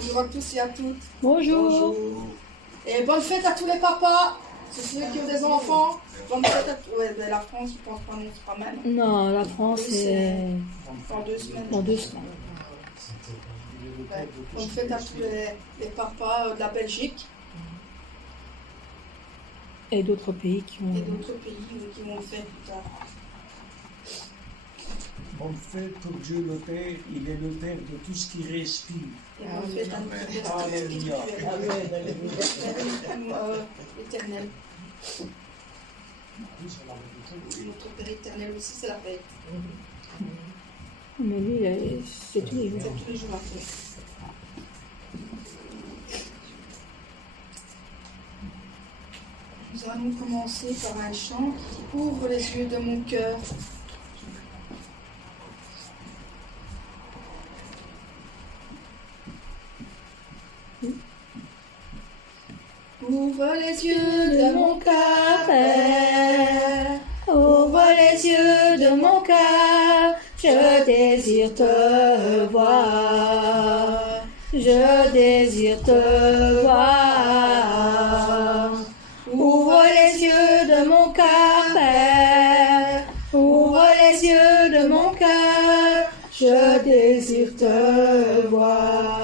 Bonjour à tous et à toutes. Bonjour. Et bonne fête à tous les papas. C'est ceux qui ont des enfants. Bonne fête à tous. Ouais, la France, je pense pas, non, c'est pas mal. Non, la France, c'est Dans 2 semaines. dans 2 semaines. Ouais. Bonne fête à tous les papas de la Belgique Et d'autres pays qui ont... et d'autres pays qui vont le faire plus tard. Bonne fête pour Dieu le Père, il est le Père de tout ce qui respire. Et bonne fête à notre Alléluia. éternel. Notre Père éternel aussi, c'est la fête. Mais lui, c'est tous les jours. C'est tous les jours la fête. Nous allons commencer par un chant qui ouvre les yeux de mon cœur. Ouvre les yeux de mon cœur, Père. Ouvre les yeux de mon cœur, je désire te voir. Je désire te voir. Ouvre les yeux de mon cœur, Père. Ouvre les yeux de mon cœur, je désire te voir.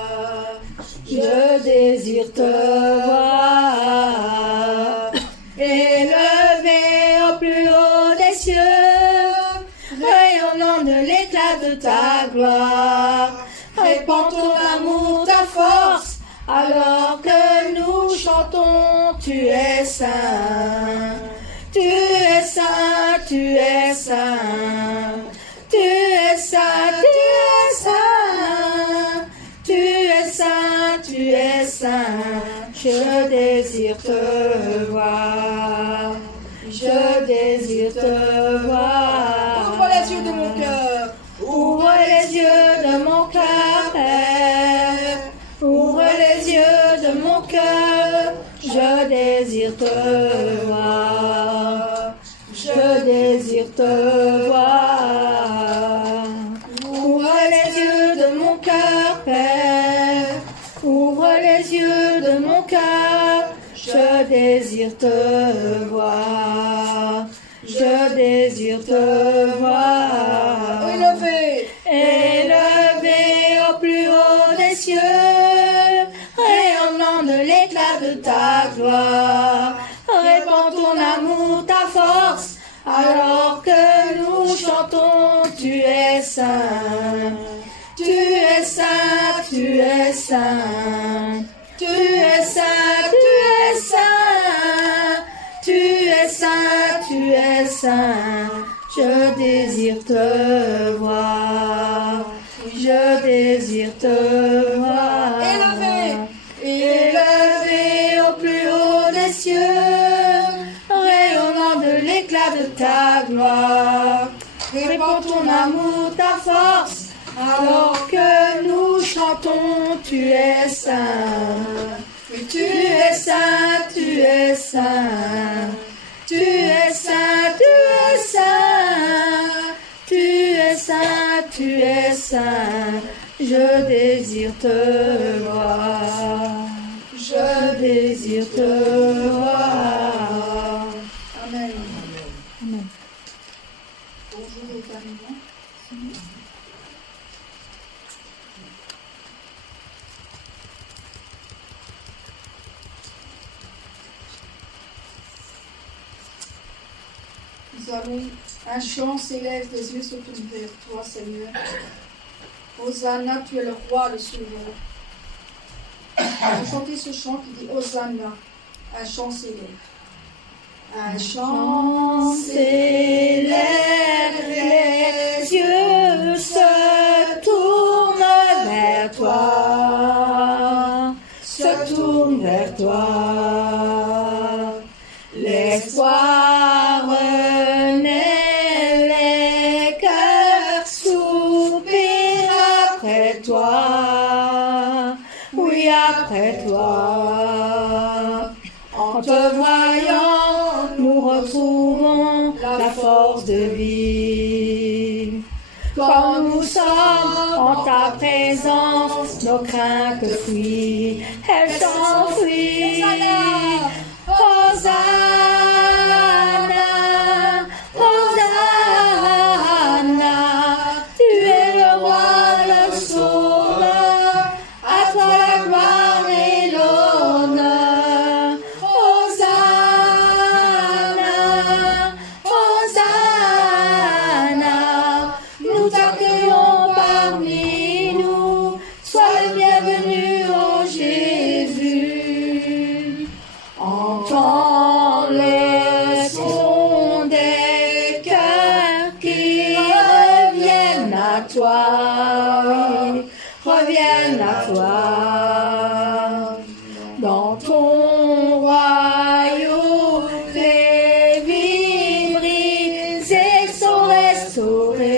Je désire te voir. Élevé au plus haut des cieux, rayonnant de l'éclat de ta gloire. Répands ton amour, ta force, alors que nous chantons, tu es saint. Tu es saint, tu es saint. Tu es saint, tu es saint. Tu es saint, tu es saint. Je désire te voir. Je désire te voir. Ouvre les yeux de mon cœur. Ouvre les yeux de mon cœur, Père. Ouvre les yeux de mon cœur. Je désire te voir. Je désire te voir. Ouvre les yeux de mon cœur, Père. Ouvre les yeux de mon cœur. Je désire te voir. Je désire te voir. Élevé. Élevé au plus haut des cieux, rayonnant de l'éclat de ta gloire. Répands ton amour, ta force, alors que nous chantons, tu es saint. Tu es saint, tu es saint. Tu es saint, tu es saint. Tu es saint, tu es saint. Je désire te voir. Je désire te voir. Élevé. Élevé au plus haut des cieux, rayonnant de l'éclat de ta gloire. Répands ton amour, ta force, alors que nous chantons, tu es saint. Tu es saint, tu es saint. Tu es saint, tu es saint. Tu es saint, tu es saint. Je désire te voir. Je désire te voir. Amen. Amen. Bonjour aux arrivants. Nous allons, un chant s'élève, les yeux se tournent vers toi, Seigneur. Hosanna, tu es le roi, le sauveur. On va chanter ce chant qui dit Hosanna. Un chant s'élève. Un chant S'élève, les yeux se tournent vers toi. Se tournent vers toi. L'espoir renaît, les cœurs soupirent après toi. Oui, après toi. En te voyant, nous retrouvons la force de vie. Quand nous sommes en ta présence, nos craintes fuient, elles s'enfuient. Hosanna, Hosanna, tu es le roi, le sauveur, à toi la gloire et l'honneur. Hosanna, Hosanna, nous t'accueillons parmi nous, sois le bienvenu, ô Jésus. Entends le son des cœurs qui reviennent à toi, reviennent à toi. Dans ton royaume, les vies brisées sont restaurées,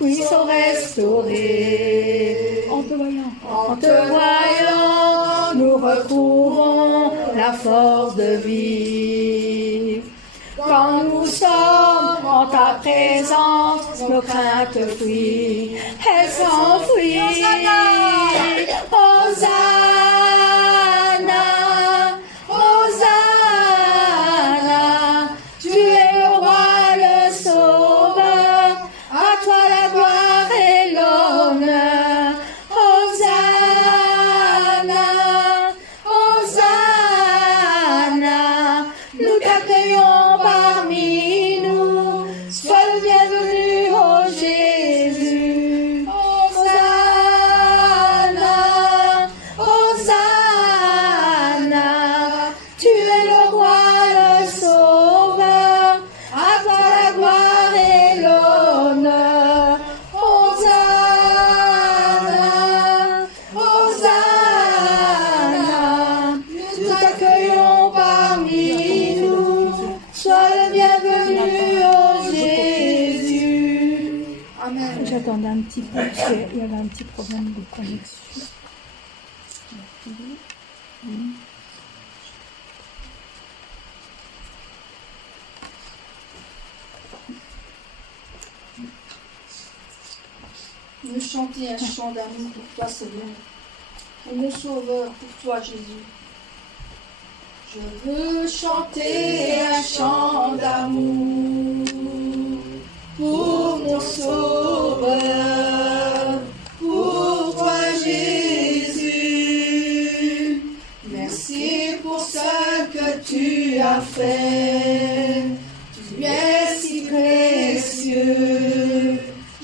oui, sont restaurées. En te voyant, nous retrouvons la force de vivre. Quand nous sommes en ta présence, nos craintes fuient, elles s'enfuient. Hosanna, Hosanna, tu es le roi, le sauveur, à toi la gloire et l'honneur. Hosanna, Hosanna, nous t'accueillons parmi nous, sois le bienvenu, ô Jésus. Hosanna, Hosanna, tu es le roi, le sauveur, à toi la gloire et l'honneur. Hosanna, Hosanna, nous t'accueillons parmi nous, sois le bienvenu, ô Jésus. Amen. J'attendais un petit peu parce qu'il y avait un petit problème de connexion. Nous chanter un chant d'amour pour toi, Seigneur. Pour mon sauveur, pour toi, Jésus. Je veux chanter un chant d'amour pour mon sauveur, pour toi, Jésus. Merci pour ce que tu as fait. Tu es si précieux.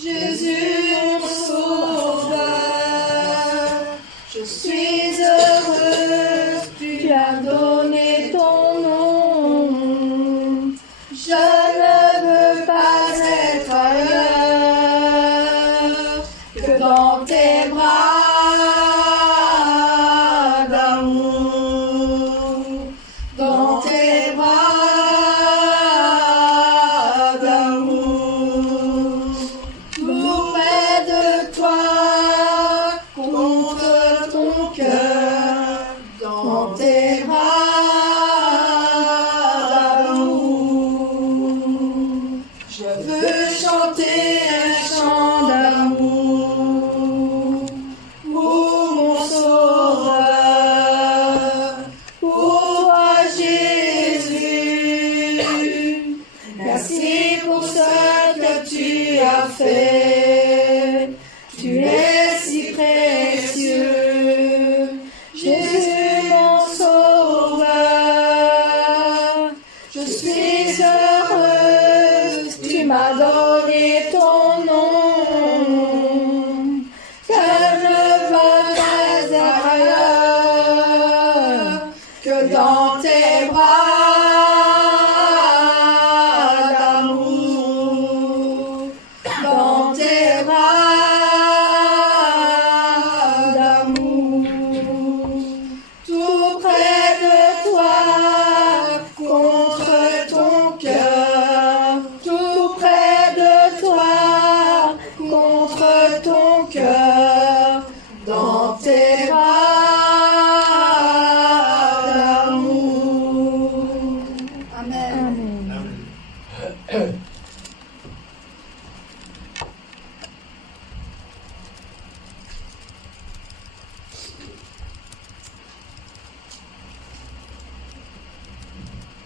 Jésus, mon sauveur, je suis heureuse, tu as donné ton nom. Je ne veux pas être ailleurs que dans tes bras d'amour, dans tes bras d'amour. Tout près de toi, contre ton cœur, dans tes bras d'amour. Je veux chanter un chant d'amour pour mon sauveur, pour toi, Jésus. Merci pour ce que tu as fait. Tu es si précieux. Jésus, mon sauveur. Je suis heureuse. Tu m'as donné ton nom. Je ne veux pas être ailleurs que dans tes bras d'amour, dans tes bras d'amour. Tout près de toi, contre ton cœur, tout près de toi, contre ton cœur, dans tes bras d'amour. Amen.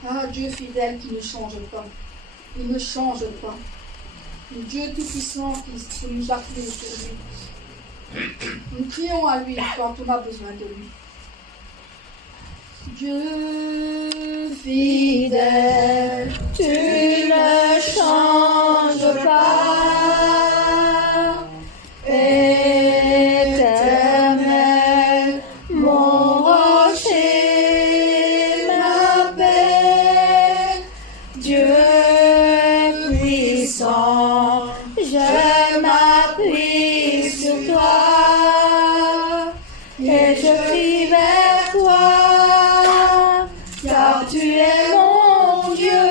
Ah, Dieu fidèle qui ne change pas. Il ne change pas. Le Dieu tout-puissant qui nous a pris aujourd'hui. Nous crions à lui quand on a besoin de lui. Dieu Fidèle, tu ne changes pas. Éternel, mon rocher, ma paix. Dieu puissant, je m'appuie sur toi. Et je crie vers toi, car tu es mon Dieu.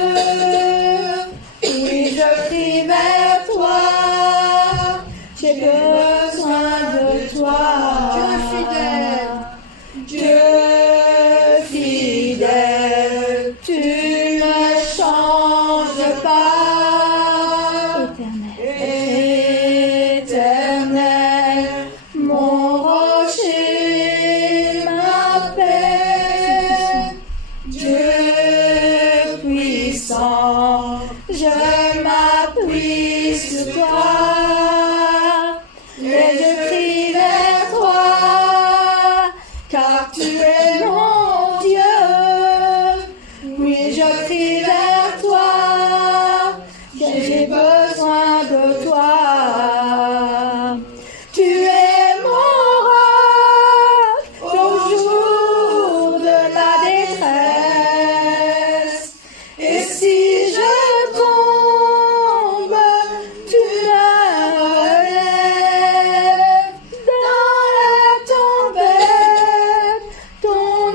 Oui, je crie vers toi, j'ai besoin de toi. Dieu fidèle, tu ne changes pas. Éternel, mon rocher, ma paix. Dieu puissant, je m'appuie sur toi. Et je crie vers toi, car tu es mon Dieu. Oui, je crie vers toi, j'ai besoin de toi. Tu es mon roc au jour de la détresse. Et si je tombe, tu me relèves. Dans la tempête, ton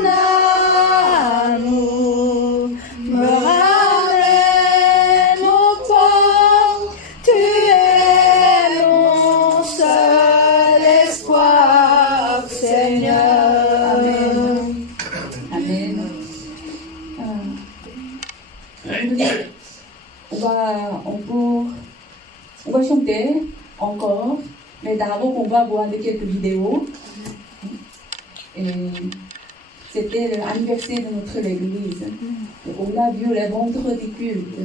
amour me ramène au port. Tu es mon seul espoir, Seigneur. Amen. On va chanter encore, mais d'abord on va voir quelques vidéos. Et c'était l'anniversaire de notre église. Et on a vu le vendredi culte,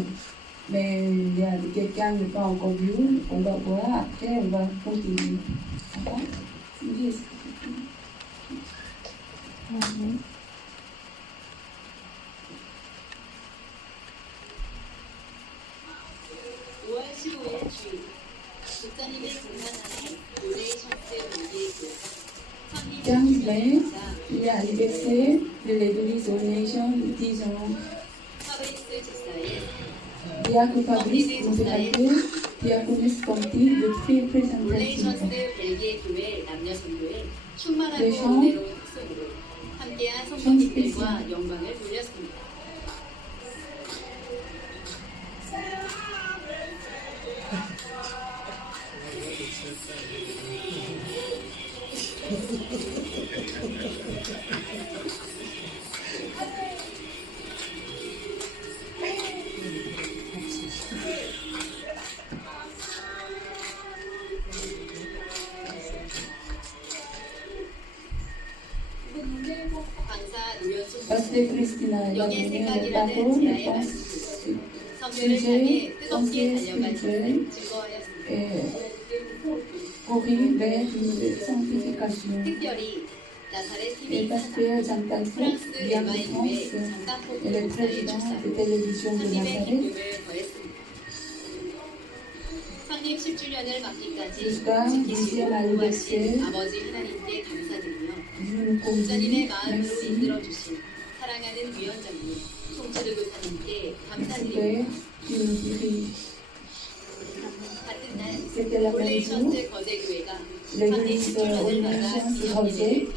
mais il y a quelqu'un qui n'a pas encore vu. On va voir, après on va continuer. D'accord? Yes. Mais il y a l'anniversaire de l'église Nation, disons, Diacre Fabrice nous a appelé, Diaconus Conti, le prix présentatif. Les chants spéciaux. Pasteur Christina va donner le parole, je pense, sujet, conseil spirituel et courir vers une sanctification. Le pasteur Jean-Paul Diacre France est le président de télévision de Nazareth. Jusqu'à 10e anniversaire, Dieu nous conduit, merci. Père, qui nous dirige. C'était la même jour, l'église Nation se Rosé,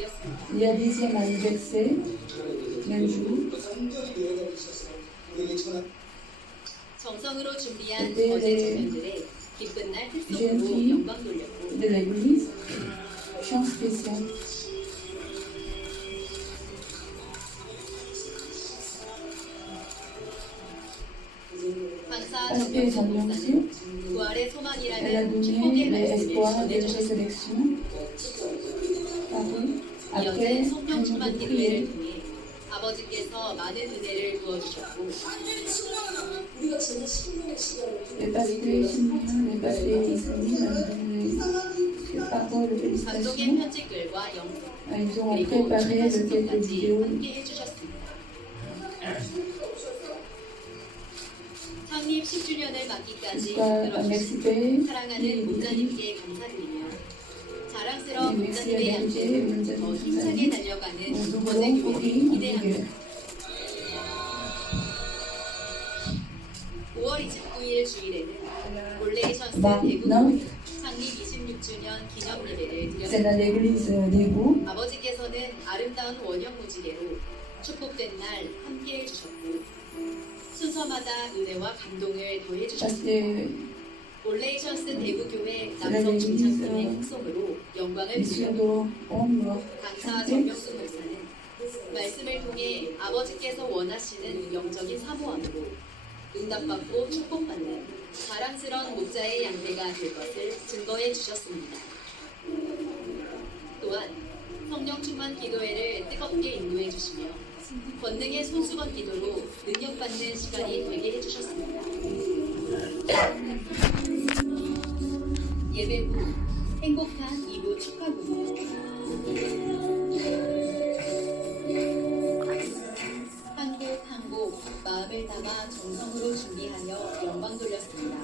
il y a 10e anniversaire, même jour. C'était les jeunes filles de l'église, chant spécial. Pasteur Jean-Blanc, elle a donné l'espoir de résurrection. Après, une prière 아버지께서 많은 은혜를 부어주셨고 Le pasteur Simeon, le pasteur Isaïe, parole de 감동의 félicitations. 편집글과 영상 Ils ont 그리고 préparé le quelques 축하신문까지 vidéos. 함께 해주셨습니다. 창립 10주년을 맞기까지 Pourquoi 이끌어주신 participer. 사랑하는 목자님께 감사드리며 자랑스러운 Merci 목자님의 à 양떼로 Berger, 더 Benjamin 힘차게 Fontaine. 달려가는 Nous 두 번째 voulons 교회를 courir 기대합니다. 5월 29일 주일에는 올레이션스 대구 Maintenant, 창립 26주년 기념 예배를 c'est dans 드렸습니다. l'église d'Égou. 아버지께서는 아름다운 원형 무지개로 축복된 날 함께 해주셨고 순서마다 은혜와 감동을 더해 Parce 주셨습니다. que 올레이션스 대구교회 남성 중창팀의 흑송으로 영광을 mission 드리고 d'homme, 강사 정명수 목사는 말씀을 통해 아버지께서 원하시는 영적인 사모함으로 응답받고 축복받는 자랑스러운 목자의 양떼가 될 것을 증거해 주셨습니다. 또한 성령 충만 기도회를 뜨겁게 인도해 주시며 권능의 손수건 기도로 능력받는 시간이 되게 해주셨습니다. 예배 후 행복한 2부 축하문 한 곡 마음을 담아 정성으로 준비하여 영광 돌렸습니다.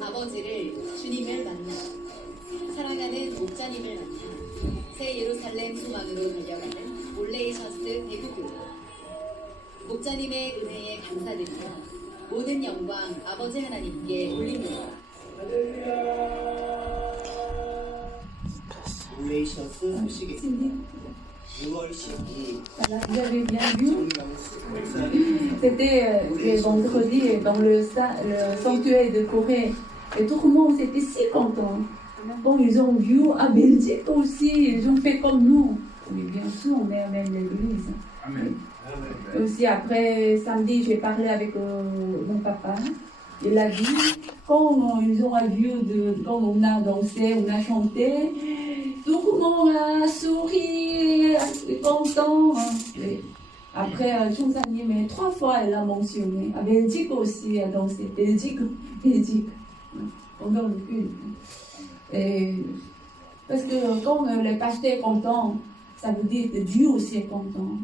아버지를 주님을 만나 사랑하는 목자님을 만나 새 예루살렘 소망으로 달려가는 올레이션스 대구교회 목자님의 은혜에 감사드리며 모든 영광 아버지 하나님께 올립니다. 올레이션스 소식이 6월 12일 Voilà, vous avez bien vu. 박사님 C'était le vendredi dans le sanctuaire de Corée. Et tout le monde était si content. Bon, ils ont vu à Belgique aussi, ils ont fait comme nous. Mais bien sûr, on est à même l'église. Et aussi après, samedi, j'ai parlé avec mon papa. Il a dit, quand ils ont vu, quand on a dansé, on a chanté, tout le monde a souri, est content. Et après, Chongsanim, mais 3 fois, elle a mentionné. À Belgique aussi, elle a dansé. Belgique. Pendant le culte. Et parce que quand le pasteur est content, ça veut dire que Dieu aussi est content.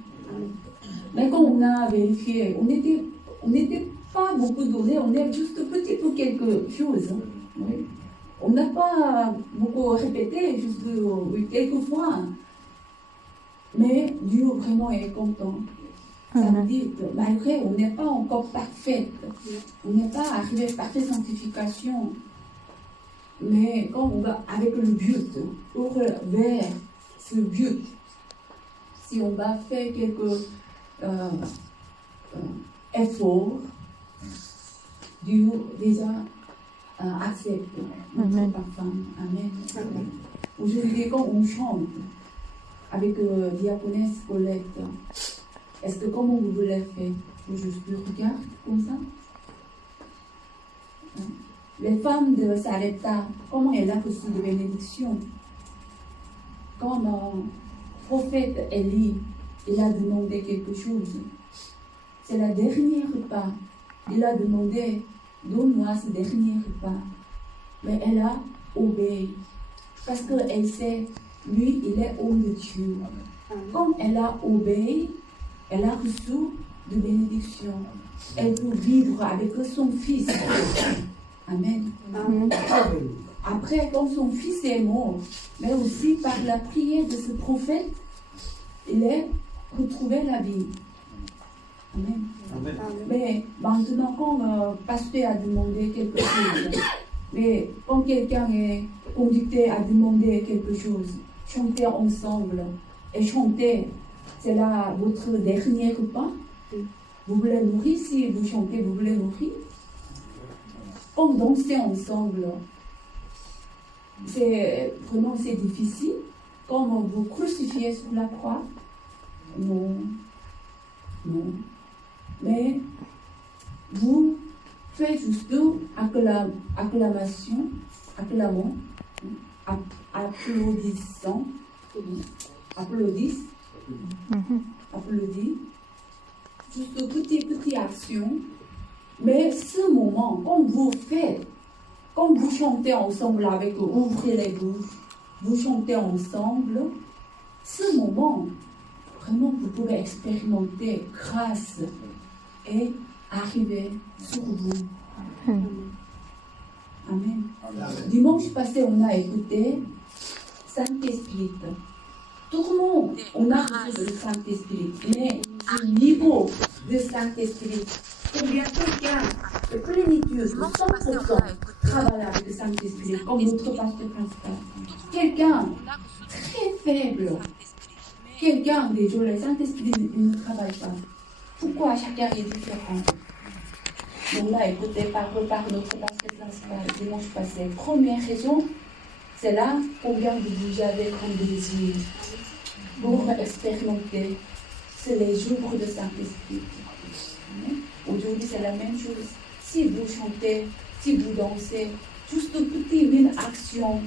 Mais quand on a vérifié, on n'était pas beaucoup donné, on est juste petit pour quelque chose. Oui. On n'a pas beaucoup répété, juste quelques fois. Mais Dieu vraiment est content. Ça veut dire que malgré, on n'est pas encore parfait. On n'est pas arrivé à parfaite sanctification. Mais quand on va avec le but, pour vers ce but, si on va faire quelques efforts, Dieu déjà accepte notre parfum. Amen. Aujourd'hui, quand on chante avec diaconesse Colette, est-ce que comment vous voulez faire? Je regarde comme ça. Les femmes de Sarepta, comment elle a reçu de bénédiction? Quand le prophète Élie, il a demandé quelque chose, c'est la dernière repas. Il a demandé, donne-moi ce dernier repas. Mais elle a obéi. Parce qu'elle sait, lui, il est homme de Dieu. Comme elle a obéi, elle a reçu de bénédiction. Elle peut vivre avec son fils. Amen. Après, quand son fils est mort, mais aussi par la prière de ce prophète, il a retrouvé la vie. Amen. 아멘. Mais maintenant, quand le pasteur a demandé quelque chose, mais quand quelqu'un est conducteur a demandé quelque chose, chanter ensemble et chanter, c'est là votre dernier repas. Vous voulez mourir, si vous chantez, vous voulez mourir. Quand danser ensemble, c'est vraiment c'est difficile. Comme vous crucifiez sur la croix, non, non. Mais vous Fais juste acclamation, acclamons, applaudissant, applaudis, applaudis, juste petite action. Mais ce moment, quand vous faites, quand vous chantez ensemble avec eux, ouvrez les bouches, vous chantez ensemble, ce moment, vraiment, vous pouvez expérimenter grâce et arriver sur vous. Amen. Dimanche passé, on a écouté Saint-Esprit. Tout le monde, on a besoin de Saint-Esprit, mais au niveau de Saint-Esprit, combien quelqu'un de plénitude, de 100% travaille avec le Saint-Esprit, comme notre pasteur principal. Quelqu'un très faible, quelqu'un désolé, le Saint-Esprit ne travaille pas. Pourquoi chacun est différent? On a écouté par notre pasteur principal dimanche passé. Première raison, c'est là combien de vous avez comme désir pour expérimenter. C'est les jours de Saint-Esprit. Aujourd'hui, c'est la même chose. Si vous chantez, si vous dansez, juste une action,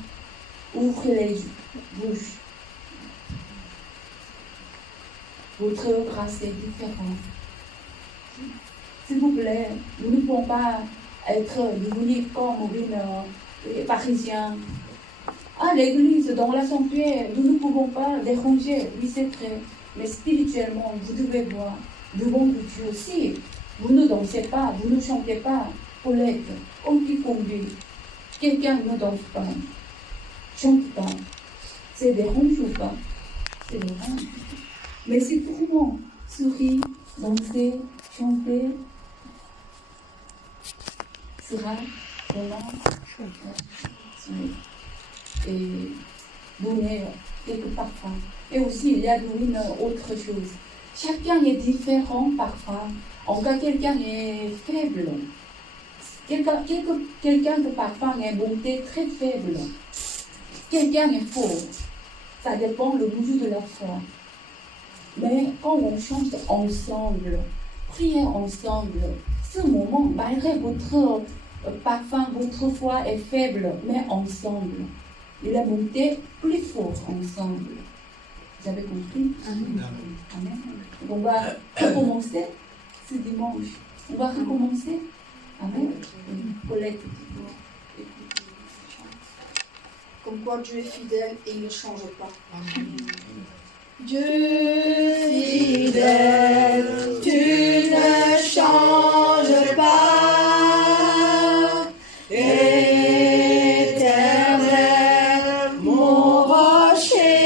ouvrez les bouches. Votre grâce est différente. S'il vous plaît, nous ne pouvons pas être devenus comme les Parisiens. À l'église, dans la sanctuaire, nous ne pouvons pas déranger. Oui, c'est vrai. Mais spirituellement, vous devez voir devant Dieu aussi. Vous ne dansez pas, vous ne chantez pas. Paulette, homme qui conduit. Quelqu'un ne danse pas, chante pas. C'est dérange ou pas? C'est dérange. Mais si tout le monde sourit, danser, chanter, sera vraiment et donner quelques parfums. Et aussi, il y a une autre chose. Chacun est différent parfois. En cas, quelqu'un est faible. Quelqu'un de parfois est bonté très faible. Quelqu'un est fort. Ça dépend le niveau de la foi. Mais quand on chante ensemble, priez ensemble, ce moment, malgré votre parfum, votre foi est faible, mais ensemble, il est monté plus fort ensemble. Vous avez compris? Amen. Amen. On va recommencer ce dimanche. On va recommencer. Amen. Colette. Comme quoi Dieu est fidèle et il ne change pas. Dieu fidèle, tu ne changes pas. Éternel, mon rocher,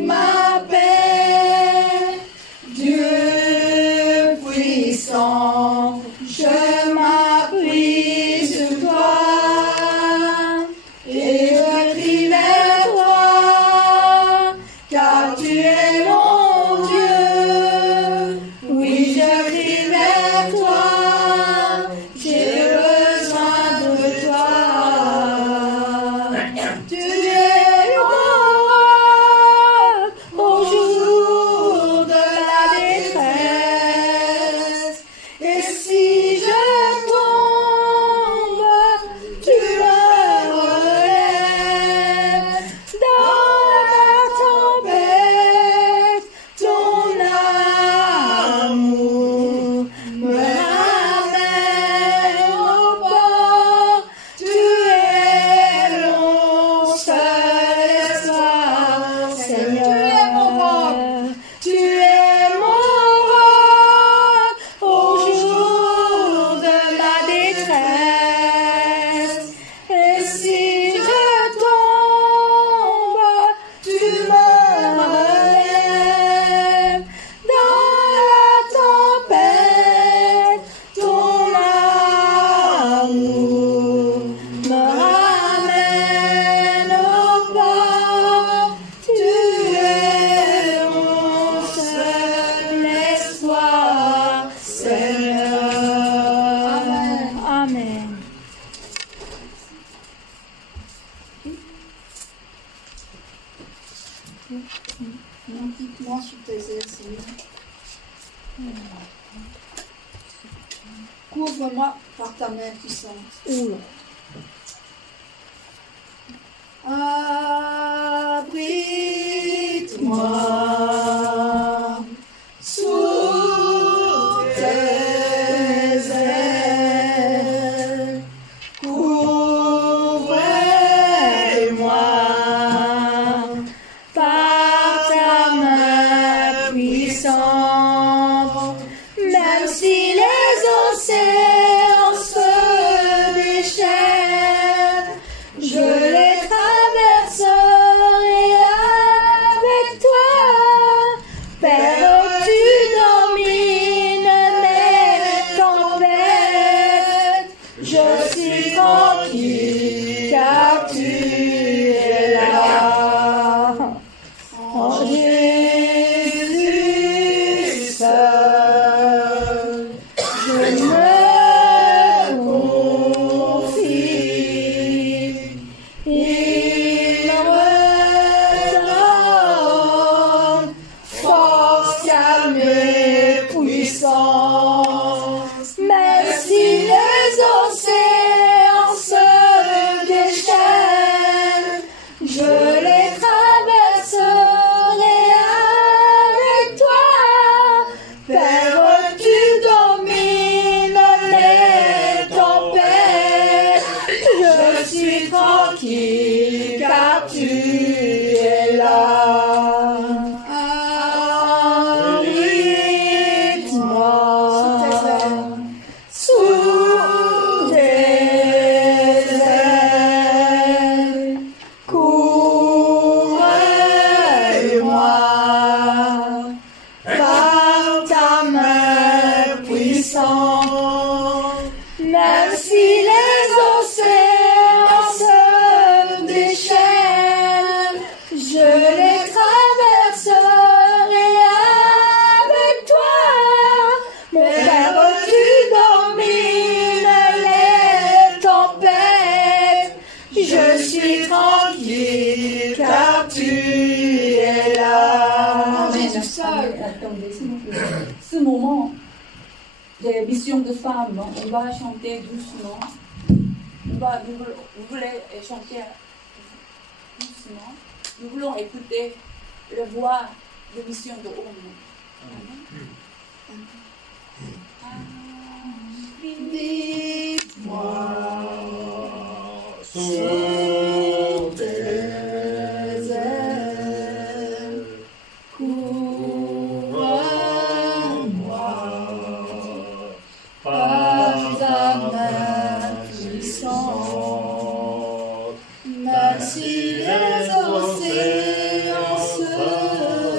ma paix. Dieu puissant, je m'appuie sur toi. Et je crie vers toi, car tu es mon Dieu. Oui, je crie vers toi, j'ai besoin de toi. Tu es mon au jour de la détresse. Et si je tombe, tu me relèves. Dans la tempête, ton amour me ramène au port. Tu es mon seul espoir, Seigneur. Tu es mon roc au jour de ma détresse. Et si je tombe, tu me relèves. Dans la tempête, ton amour me ramène au port. Tu es mon seul espoir, Seigneur. Amen. Implique-moi sous tes ailes, Seigneur. Couvre Couvre-moi par ta main puissante. Oula. Abrite-moi sous tes ailes. Couvre-moi Par ta main puissante, même si les océans se déchaînent, je les traverserai avec toi. Père, tu domines les tempêtes. Je suis tranquille car tu es là. En Jésus seul, je me confie. Il redonne force, calme et puissance. Même si les océans se déchaînent, je les traverserai avec toi. Père, tu domines les tempêtes. Je suis tranquille car tu es là. Abrite-moi sous tes ailes. Couvre-moi par ta main puissante. Même si les océans se déchaînent, je les traverserai avec toi. Mon Père, tu domines les tempêtes. Je suis tranquille car tu es là. Jésus seul. Attendez, s'il vous plaît. Ce moment, les visions de femmes, on va chanter doucement. Vous voulez chanter doucement. Nous voulons écouter la voix de vision de homme. Abrite-moi sous tes ailes. Couvre-moi par ta main puissante. Même si les océans se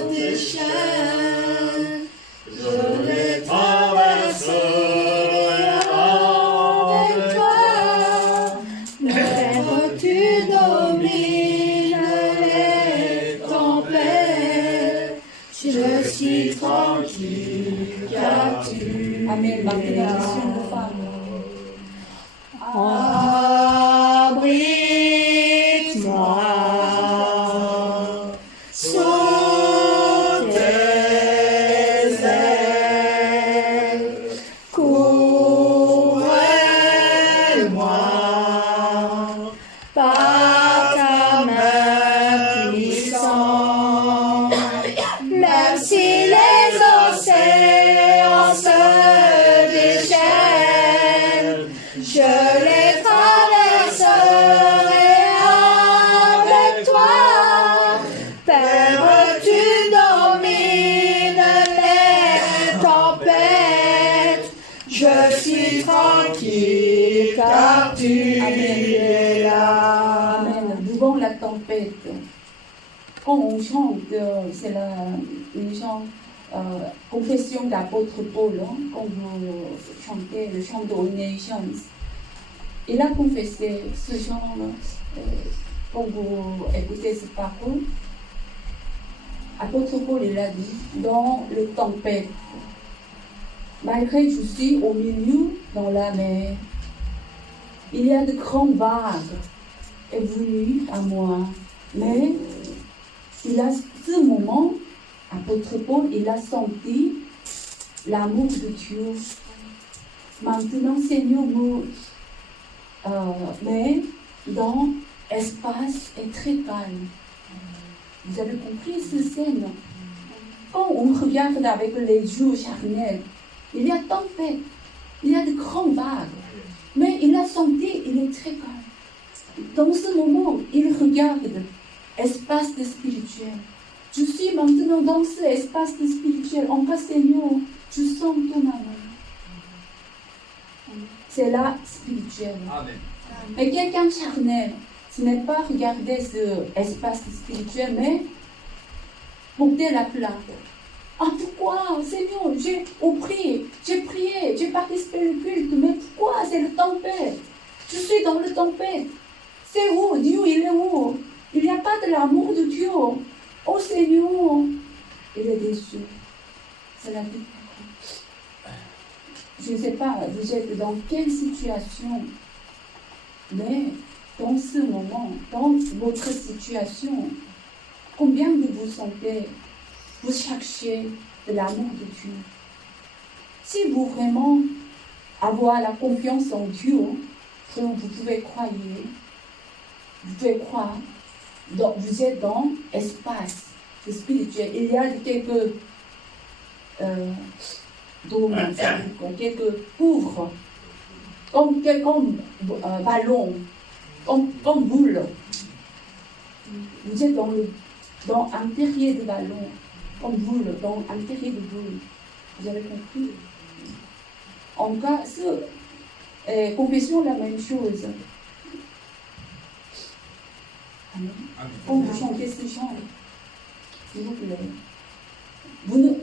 déchaînent, je les traverserai avec toi. Père, tu domines les tempêtes. Je suis tranquille car tu Amen. es Marquez la là. vision de femme. Abrite-moi Sous tes ailes, couvre-moi par ta main puissante. Même si les océans se déchaînent, je les traverserai avec toi. Père, tu domines les tempêtes. Je suis tranquille car tu es là. Amen. Devant la tempête. Quand on chante, c'est une chante, confession d'apôtre Paul, hein, quand vous chantez le chant de All Nations. Il a confessé ce chant, quand vous écoutez cette parole. Apôtre Paul, il a dit, dans le tempête, malgré que je suis au milieu dans la mer, il y a de grandes vagues est venues à moi, mais il a ce moment, apôtre Paul, il a senti l'amour de Dieu Maintenant, Seigneur nous met dans l'espace est très calme. Vous avez compris cette scène? Quand on regarde avec les yeux charnels, il y a tempête, il y a de grandes vagues, mais il a senti, il est très calme. Dans ce moment, il regarde l'espace spirituel. Je suis maintenant dans cet espace spirituel. En cas, Seigneur, je sens ton amour. C'est là spirituel. Amen. Mais quelqu'un charnel, ce n'est pas regarder cet espace spirituel, mais porter la plainte. Ah, pourquoi, Seigneur, j'ai prié, j'ai participé au culte, mais pourquoi c'est la tempête? Je suis dans la tempête. C'est où? Dieu, il est où? Il n'y a pas de l'amour de Dieu. Oh Seigneur, il est déçu. C'est la vie. Je ne sais pas, vous êtes dans quelle situation, mais dans ce moment, dans votre situation, combien de vous sentez, vous cherchez de l'amour de Dieu? Si vous vraiment avoir la confiance en Dieu, donc vous pouvez croire, donc vous êtes dans l'espace spirituel. Il y a quelques dômes, quelques couvres, comme ballon, comme boule. Vous êtes dans l'intérieur du ballon, comme boule, dans l'intérieur de boule. Vous avez compris? En cas, confession la même chose. Amen. Quand vous chantez ce chant, s'il vous plaît.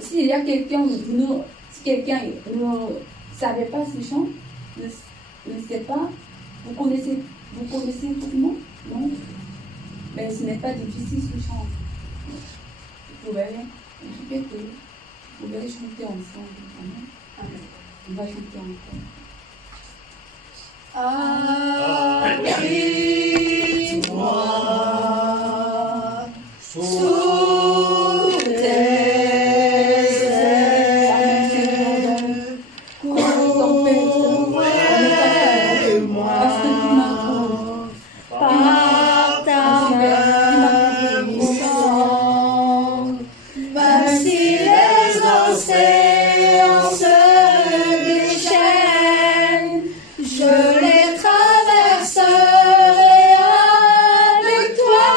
S'il y a quelqu'un, si quelqu'un ne savait pas ce chant, ne sait pas, vous connaissez tout le monde? Non? Mais ce n'est pas difficile ce chant. Vous pouvez répéter, vous pouvez chanter ensemble. Amen. Amen. On va chanter ensemble. Appuie-moi sous tes ailes, couvre-moi par ta main puissante, même si les océans se déchaînent, je les traverserai avec toi.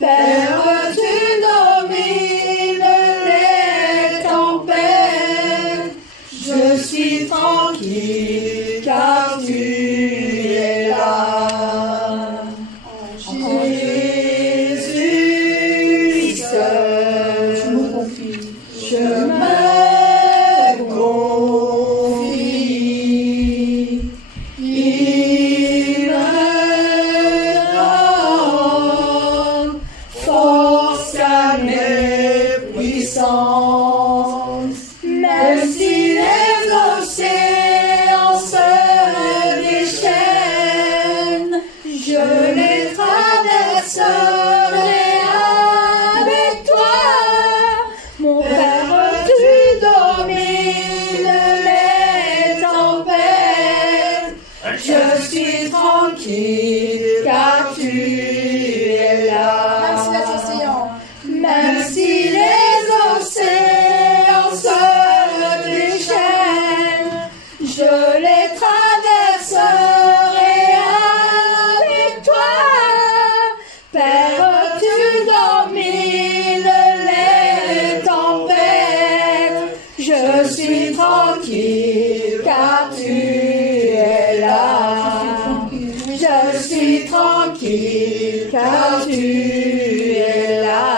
Père, tu domines les tempêtes. Je suis tranquille car tu es là. Jésus seul, Je me confie. je me confie. Il me donne force à mes puissances. Même si les océans se déchaînent, je les traverserai avec toi. Mon Père, tu domines les tempêtes. Je suis tranquille car tu es là. Même si les océans se déchaînent, je les traverserai avec toi. Père, tu domines les tempêtes. Je suis tranquille car tu es là. Je suis tranquille car tu es là.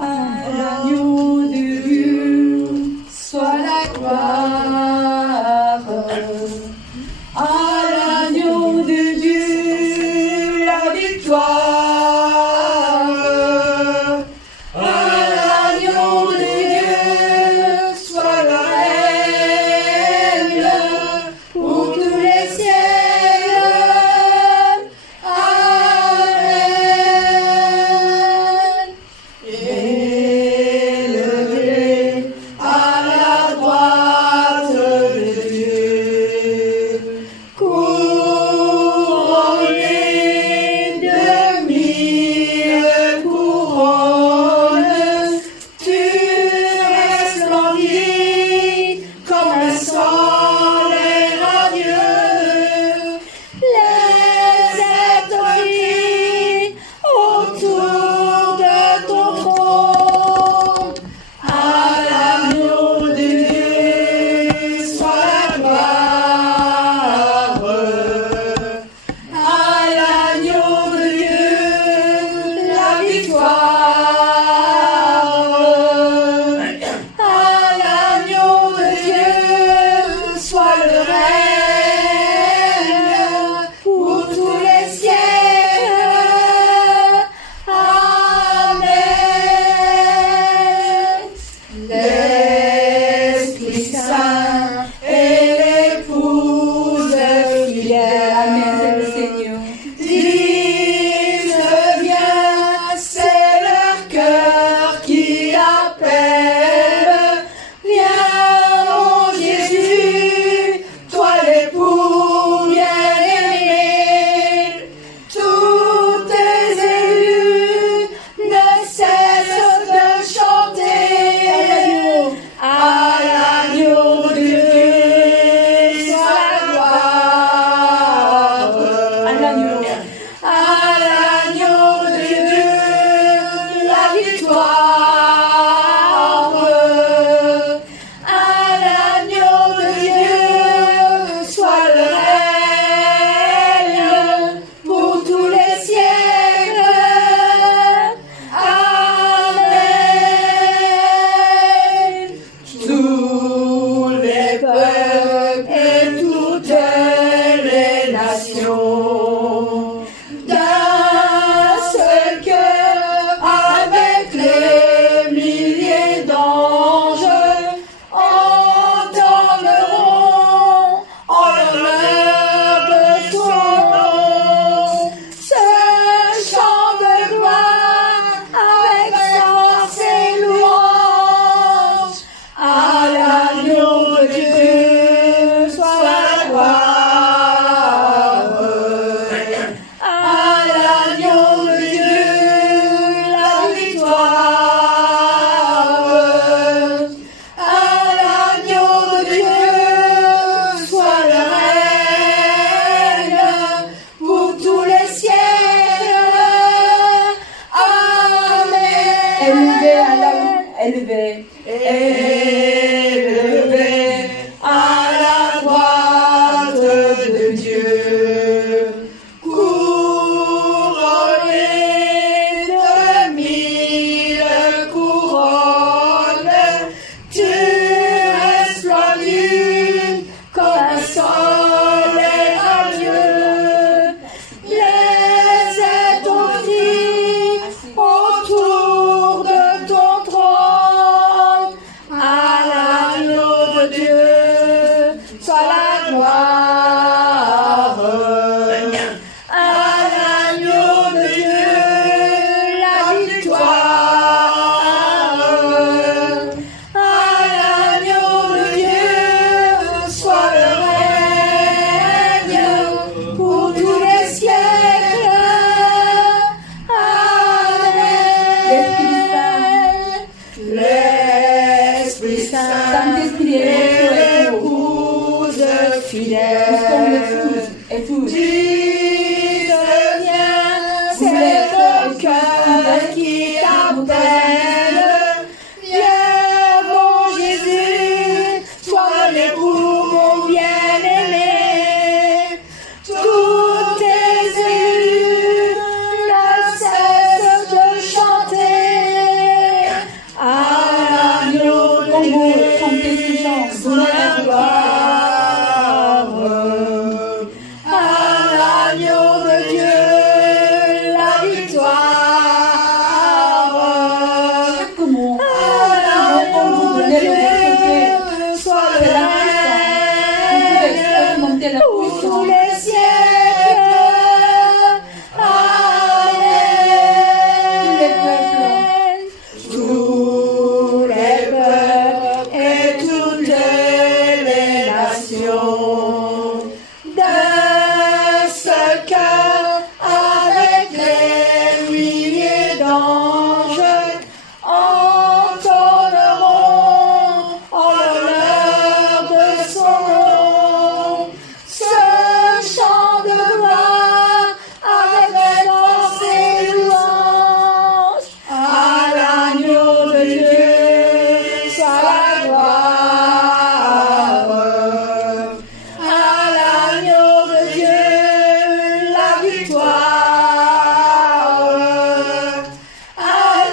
À l'agneau de Dieu soit la gloire. À l'agneau de Dieu la victoire. À l'agneau de Dieu soit la règle pour tous les siècles. Amen. Élevé à la droite de nations. D'un seul cœur, avec les milliers d'anges, entonneront en l'honneur de ton nom ce chant de gloire avec force et louange. À l'agneau de Dieu soit la gloire. À l'agneau de Dieu la victoire. À l'agneau de Dieu soit le règne pour tous les siècles. Amen. Élevé à la droite de Dieu, couronné de 1000 couronnes, tu resplendir comme un soleil radieux. Les êtres vivent autour de ton trône. À l'agneau de Dieu soit la gloire. À l'agneau de Dieu la victoire. À l'agneau de Dieu soit le règne pour tous les siècles. Amen. L'Esprit Saint, Saint-Esprit est épouse fidèle, et tous. tu deviens cet cœur qui t'appelle. Viens, mon Jésus, sois l'époux, mon bien-aimé. Toutes tes élus ne cessent de chanter. À l'agneau de Dieu, Chantez ce chant. soit la gloire. À l'agneau de Dieu la victoire. Chaque mot. À l'agneau de Dieu soit le Vous pouvez règne expérimenter la pour tous puissance. les siècles. Amen. Tous les peuples et toutes les nations, d'un seul cœur, avec les milliers d'anges, entonneront en l'honneur de son nom ce chant de gloire avec force et louange. À l'agneau de Dieu soit la gloire. À l'agneau de Dieu la victoire. À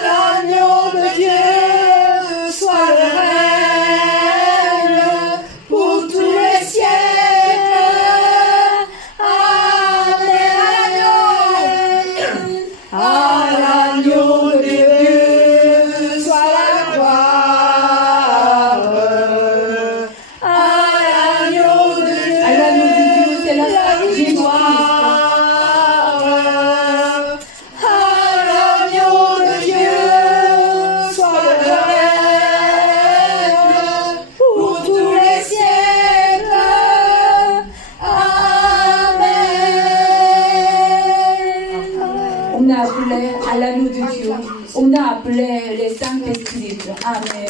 l'agneau de Dieu soit le règne pour tous les siècles. Amen. À l'agneau de Dieu soit la gloire. À l'agneau de Dieu, À l'agneau de Dieu, c'est la victoire. À l'agneau de Dieu soit le règne pour tous les siècles. Amen. On a appelé à l'agneau de Dieu. On a appelé les Saint-Esprit. Amen.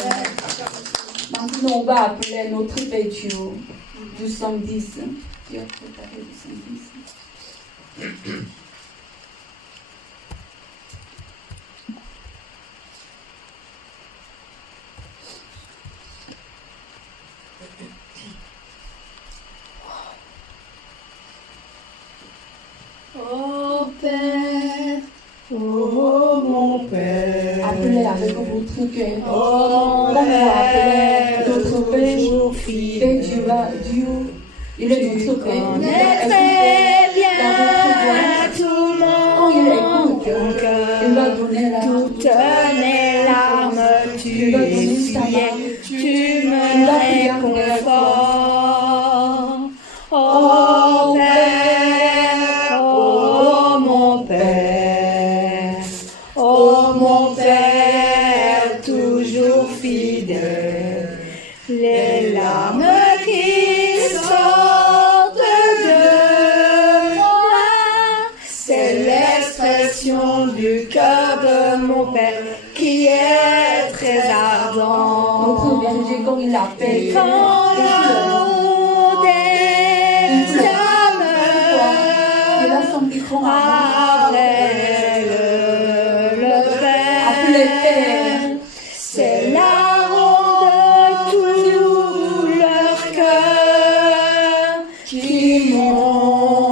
Maintenant, on va appeler notre Père Dieu du 110. Dieu a préparé le 110. Ô Père, Oh mon Père, Appelez avec votre cœur. oh On va appeler Père, notre Père. toujours Père fidèle, Dieu, il est notre Père. Il est connaîtrais notre Père. l'appel Et quand la des de la âmes sanctification appellent le Père, c'est la ronde de tout leur cœur qui monte